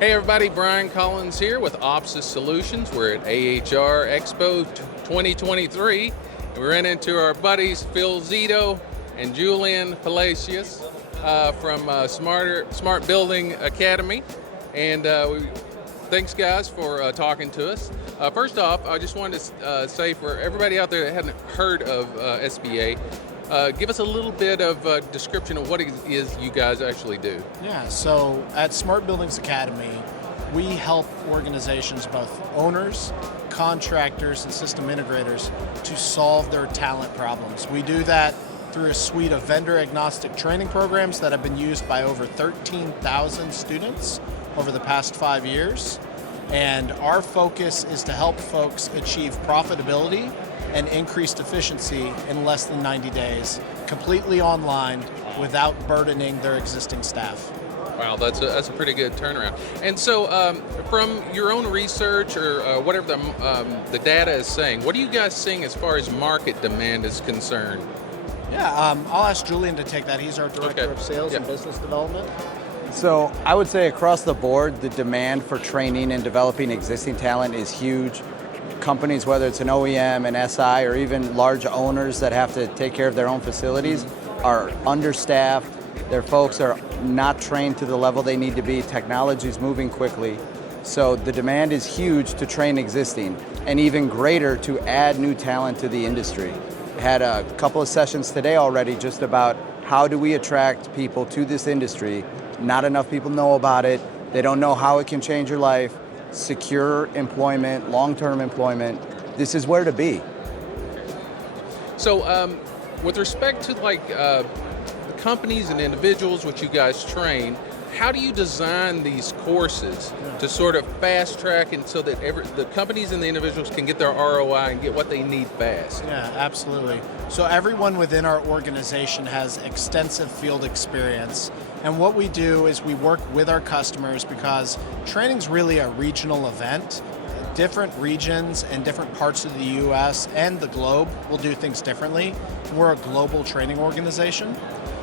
Hey everybody, Brian Collins here with OpSys Solutions. We're at AHR Expo 2023. And we ran into our buddies Phil Zito and Julian Palacios from Smart Building Academy. And thanks guys for talking to us. First off, I just wanted to say for everybody out there that hadn't heard of SBA, give us a little bit of a description of what it is you guys actually do. Yeah, so at Smart Buildings Academy, we help organizations, both owners, contractors, and system integrators, to solve their talent problems. We do that through a suite of vendor-agnostic training programs that have been used by over 13,000 students over the past 5 years. And our focus is to help folks achieve profitability and increased efficiency in less than 90 days, completely online without burdening their existing staff. Wow, that's a pretty good turnaround. And so from your own research or whatever the data is saying, what are you guys seeing as far as market demand is concerned? Yeah, I'll ask Julian to take that. He's our Director of Sales and Business Development. So I would say across the board, the demand for training and developing existing talent is huge. Companies, whether it's an OEM, an SI, or even large owners that have to take care of their own facilities, are understaffed. Their folks are not trained to the level they need to be. Technology is moving quickly. So the demand is huge to train existing, and even greater to add new talent to the industry. Had a couple of sessions today already just about how do we attract people to this industry. Not enough people know about it. They don't know how it can change your life. Secure employment, long-term employment, this is where to be. So with respect to like the companies and individuals which you guys train, how do you design these courses to sort of fast track and so that the companies and the individuals can get their ROI and get what they need fast? Yeah, absolutely. So everyone within our organization has extensive field experience. And what we do is we work with our customers because training's really a regional event. Different regions and different parts of the US and the globe will do things differently. We're a global training organization.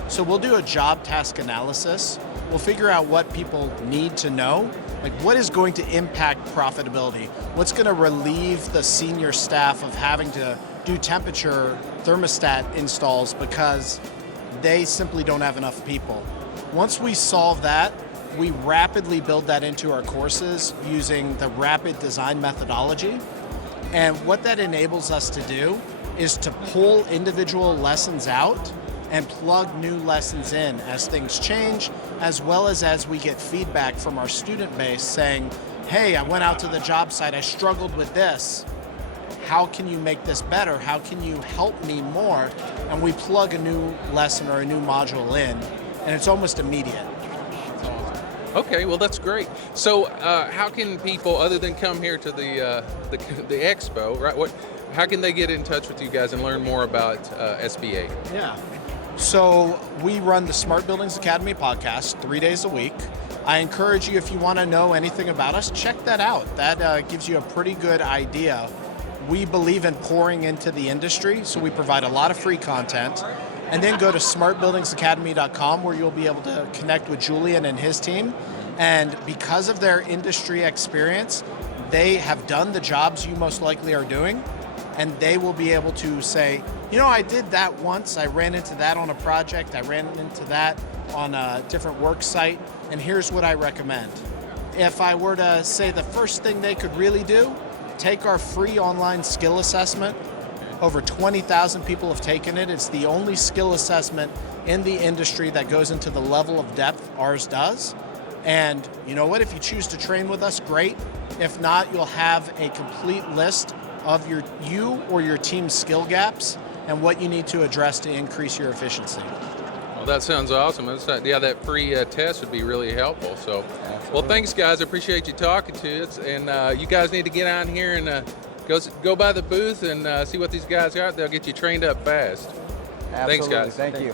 So we'll do a job task analysis. We'll figure out what people need to know, like what is going to impact profitability, what's going to relieve the senior staff of having to do temperature thermostat installs because they simply don't have enough people. Once we solve that, we rapidly build that into our courses using the rapid design methodology. And what that enables us to do is to pull individual lessons out and plug new lessons in as things change, as well as we get feedback from our student base saying, hey, I went out to the job site, I struggled with this. How can you make this better? How can you help me more? And we plug a new lesson or a new module in, and it's almost immediate. Okay, well that's great. So how can people, other than come here to the expo, right? How can they get in touch with you guys and learn more about SBA? Yeah. So we run the Smart Buildings Academy podcast 3 days a week. I encourage you, if you want to know anything about us, check that out. That gives you a pretty good idea. We believe in pouring into the industry, so we provide a lot of free content. And then go to smartbuildingsacademy.com where you'll be able to connect with Julian and his team. And because of their industry experience, they have done the jobs you most likely are doing, and they will be able to say, you know, I did that once, I ran into that on a project, I ran into that on a different work site, and here's what I recommend. If I were to say the first thing they could really do, take our free online skill assessment. Over 20,000 people have taken it. It's the only skill assessment in the industry that goes into the level of depth ours does. And you know what, if you choose to train with us, great. If not, you'll have a complete list of you or your team's skill gaps and what you need to address to increase your efficiency. Well, that sounds awesome. Yeah, that free test would be really helpful. So, well, thanks guys. I appreciate you talking to us. And you guys need to get on here and go by the booth and see what these guys got. They'll get you trained up fast. Absolutely. Thanks, guys. Thank you.